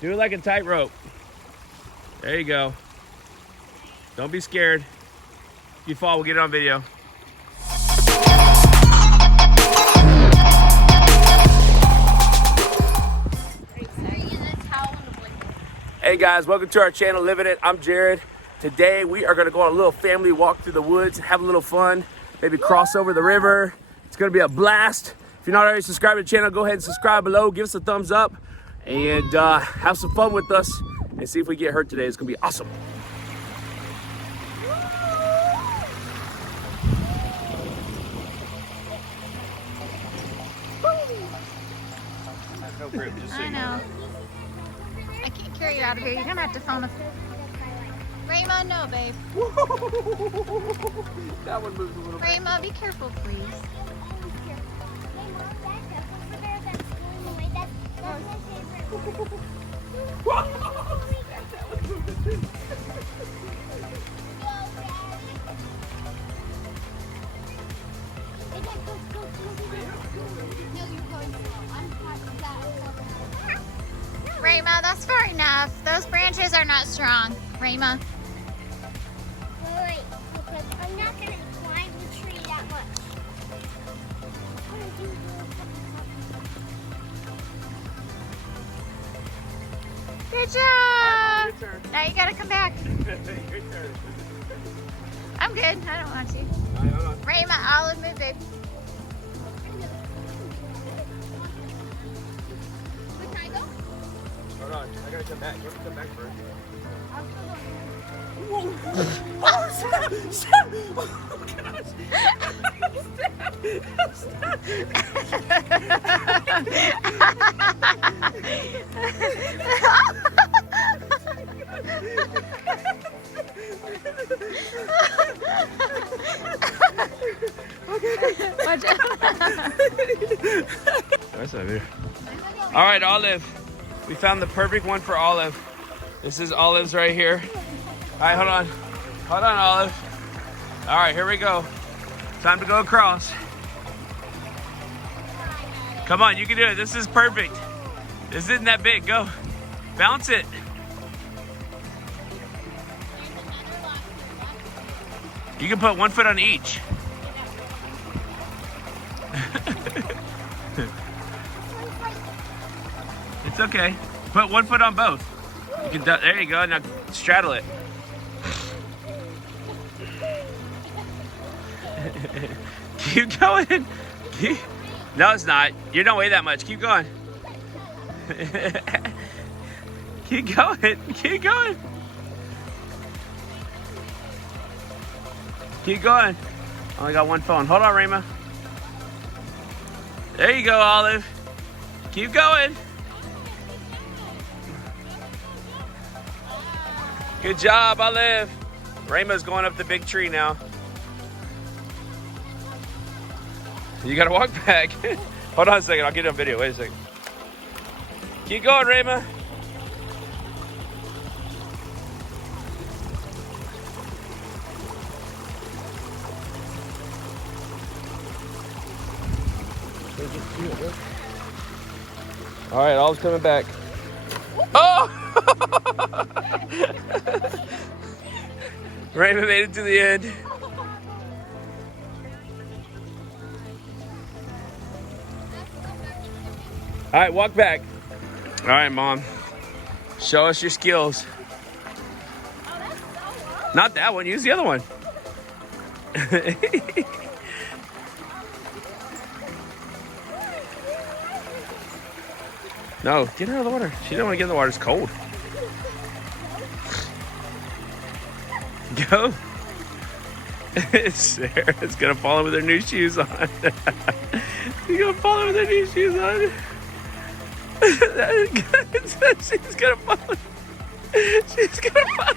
Do it like a tightrope. There you go. Don't be scared. If you fall, we'll get it on video. Hey guys, welcome to our channel, Living It. I'm Jared. Today we are gonna go on a little family walk through the woods, have a little fun, maybe cross over the river. It's gonna be a blast. If you're not already subscribed to the channel, go ahead and subscribe below, give us a thumbs up, and have some fun with us and see if we get hurt today. It's gonna be awesome. I know. I can't carry you out of here. You're gonna have to phone us. Rayma, no, babe. That one moves a little bit. Rayma, be careful, please. Rayma, that's far enough. Those branches are not strong. Rayma. Wait, because I'm not going to climb the tree that much. Good job. Now you gotta come back. I'm good. I don't want to. Rayma, Olive, move, babe. Can I go? Hold on, I gotta come back. You have to come back first. Stop! Oh gosh! Watch out. Nice up here. All right, Olive. We found the perfect one for Olive. This is Olive's right here. All right, hold on. Hold on, Olive. All right, here we go. Time to go across. Come on, you can do it. This is perfect. This isn't that big. Go. Bounce it. You can put 1 foot on each. It's okay. Put 1 foot on both. You can. There you go. Now straddle it. Keep going. No, it's not. You don't weigh that much. Keep going. Keep going. Keep going. Keep going. Only got one phone. Hold on, Rayma. There you go, Olive. Keep going. Good job, Olive. Rayma's going up the big tree now. You gotta walk back. Hold on a second, I'll get it on video. Wait a second. Keep going, Rayma. All right, Olive's coming back. Oh! Rayma made it to the end. All right, walk back. All right, Mom. Show us your skills. Not that one, use the other one. No, get her out of the water. She don't want to get in the water, it's cold. Go. Sarah's gonna fall in with her new shoes on. She's gonna fall in with her new shoes on. She's gonna fall in. She's gonna fall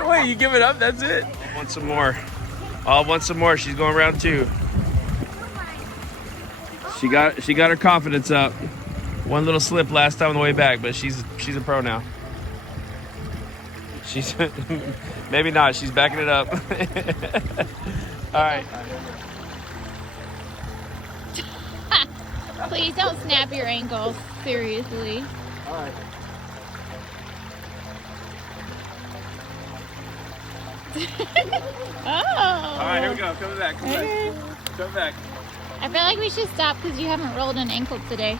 in. Wait, you give it up? That's it? I want some more. I want some more. She's going round 2. She got her confidence up. One little slip last time on the way back, but she's a pro now. She's maybe not. She's backing it up. All right. Please don't snap your ankles. Seriously. All right. Oh. All right, here we go. Coming back. Okay. Come back. I feel like we should stop because you haven't rolled an ankle today.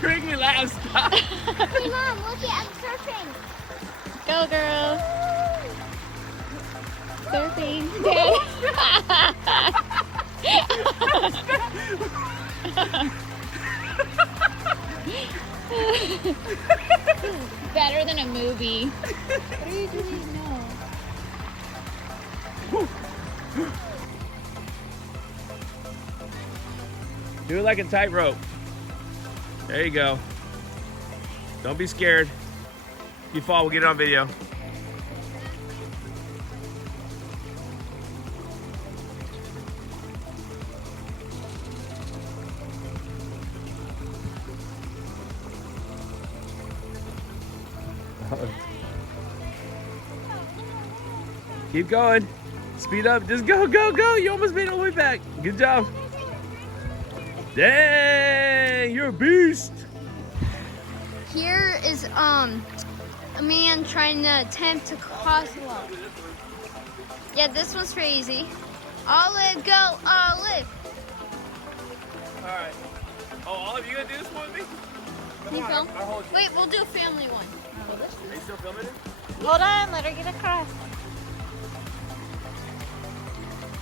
You're making me laugh. Stop. Hey, Mom, look it, I'm surfing. Go, girl. Surfing. Better than a movie. What are you doing now? Do it like a tightrope. There you go. Don't be scared. If you fall, we'll get it on video. Keep going. Speed up. Just go, go, go. You almost made it all the way back. Good job. Dang, you're a beast. Here is a man trying to attempt to cross the wall. Yeah, this one's pretty easy. Olive, go, Olive. All right. Oh, Olive, you gonna do this one with me? Can you film? I'll hold you. Wait, we'll do a family one. Are you still filming it? Hold on, let her get across.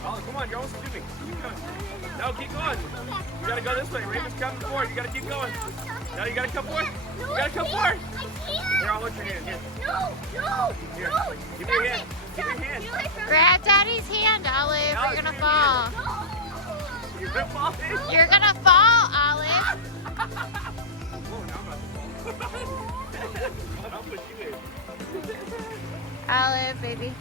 Olive, come on, you're almost to me. Keep going. No, keep going. You gotta go this way. Raven's coming forward. You gotta keep going. No, you gotta come forward. You gotta come forward. I can't. Here, I'll hold your hand. Here. No. Here. No. Give me your hand. Give me your hand. Grab Daddy's hand, Olive. You're gonna fall. You're gonna fall in. You're gonna fall, Olive. Oh, now I'm about to fall. I'll push you in. Olive, baby.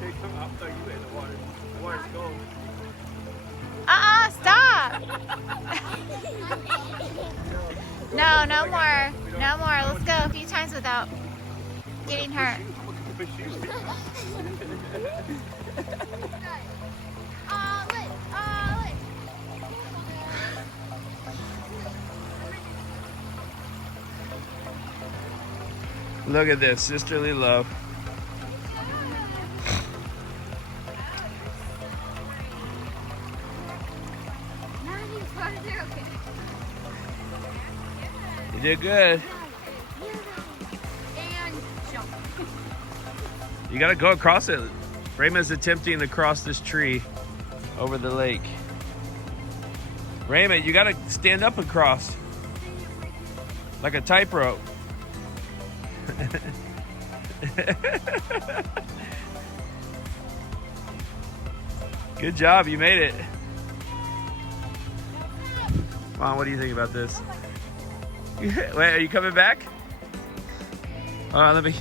Here, come. I'll throw you in the water. The water's cold. Stop. No, no more. No more. Let's go a few times without getting hurt. Push you. Olive. Look at this, sisterly love. You did good. And jump. You gotta go across it. Raymond's attempting to cross this tree over the lake. Raymond, you gotta stand up and cross. Like a tightrope. Good job, you made it. Mom, what do you think about this? Wait, are you coming back? Hold on, let me.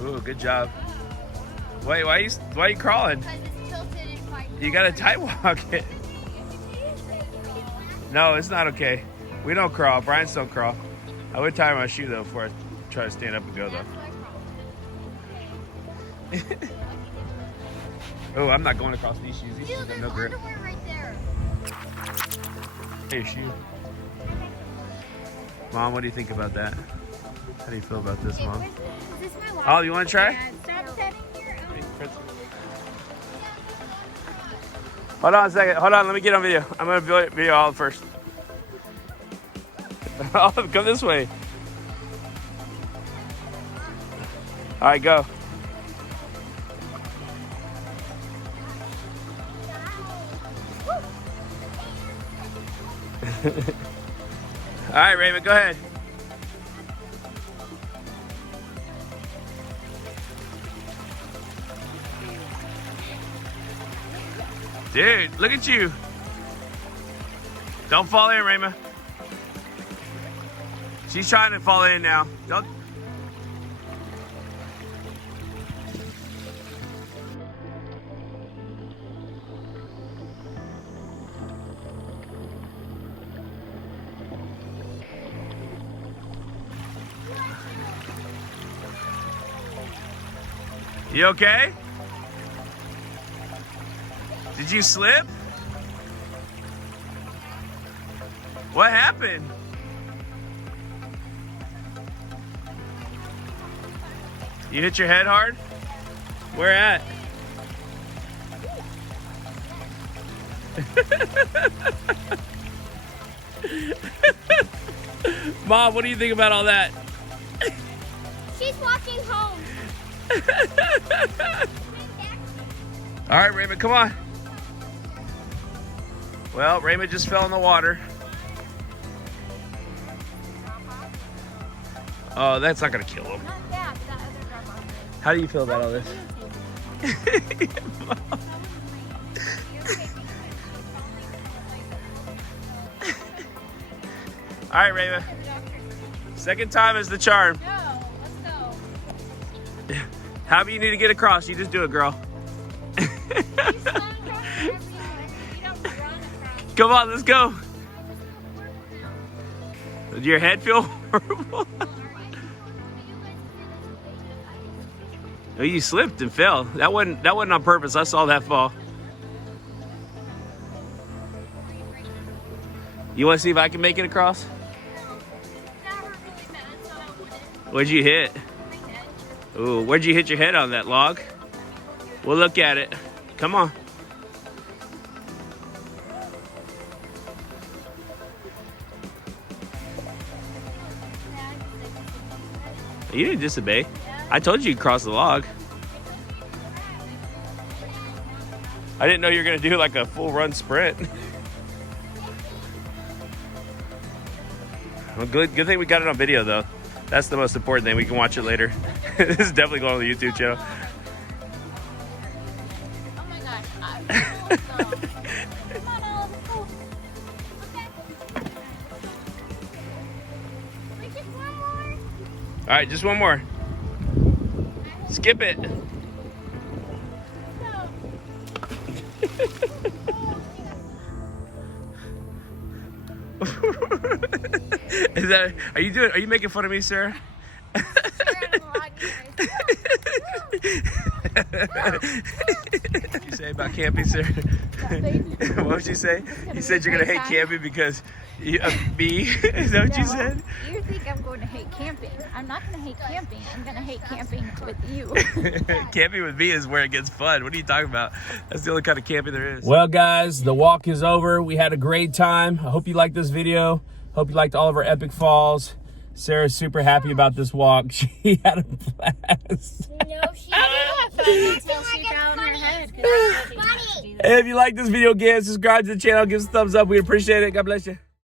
Ooh, good job. Wait, why are you crawling? Because it's tilted and fight. You gotta tight walk it. No, it's not okay. We don't crawl. Brian's don't crawl. I would tie my shoe though before I try to stand up and go though. Oh, I'm not going across these shoes. These shoes have no grip. Underwear right there. Hey, shoe. Mom, what do you think about that? How do you feel about this, Mom? Is this my watch? Oh, you want to try? Stop setting here. Hold on a second. Hold on. Let me get on video. I'm going to video Olive first. Olive, come this way. All right, go. All right, Raymond, go ahead. Dude, look at you. Don't fall in, Raymond. She's trying to fall in now. Don't. You okay? Did you slip? What happened? You hit your head hard? Where at? Mom, what do you think about all that? She's walking home. All right, Raymond, come on. Well, Raymond just fell in the water. Oh, that's not gonna kill him. Not that, that other grandma. How do you feel about all this? All right, Raymond. Second time is the charm. No, let's go. However you need to get across, you just do it, girl. You swim across everything. You don't run across. Come on, let's go. Does your head feel horrible? Oh, you slipped and fell. That wasn't on purpose. I saw that fall. You want to see if I can make it across? Where'd you hit? Ooh, where'd you hit your head on that log? We'll look at it. Come on. You didn't disobey. I told you you'd cross the log. I didn't know you were gonna do like a full run sprint. Well, good thing we got it on video though. That's the most important thing. We can watch it later. This is definitely going on the YouTube channel. Oh my gosh. Come on, Olive, let's go. Okay. Wait, just one more. All right, just one more. Skip it. Are you making fun of me, sir? What'd you say about camping, sir? What would you say? You said you're gonna hate camping because me? Is that what you said? You think I'm going to hate camping. I'm not going to hate camping. I'm going to hate camping with you. Camping with me is where it gets fun. What are you talking about? That's the only kind of camping there is. Well, guys, the walk is over. We had a great time. I hope you liked this video. Hope you liked all of our epic falls. Sarah's super happy about this walk. She had a blast. No, she didn't. Until she found her head. Hey, if you like this video, again, subscribe to the channel, give us a thumbs up. We appreciate it. God bless you.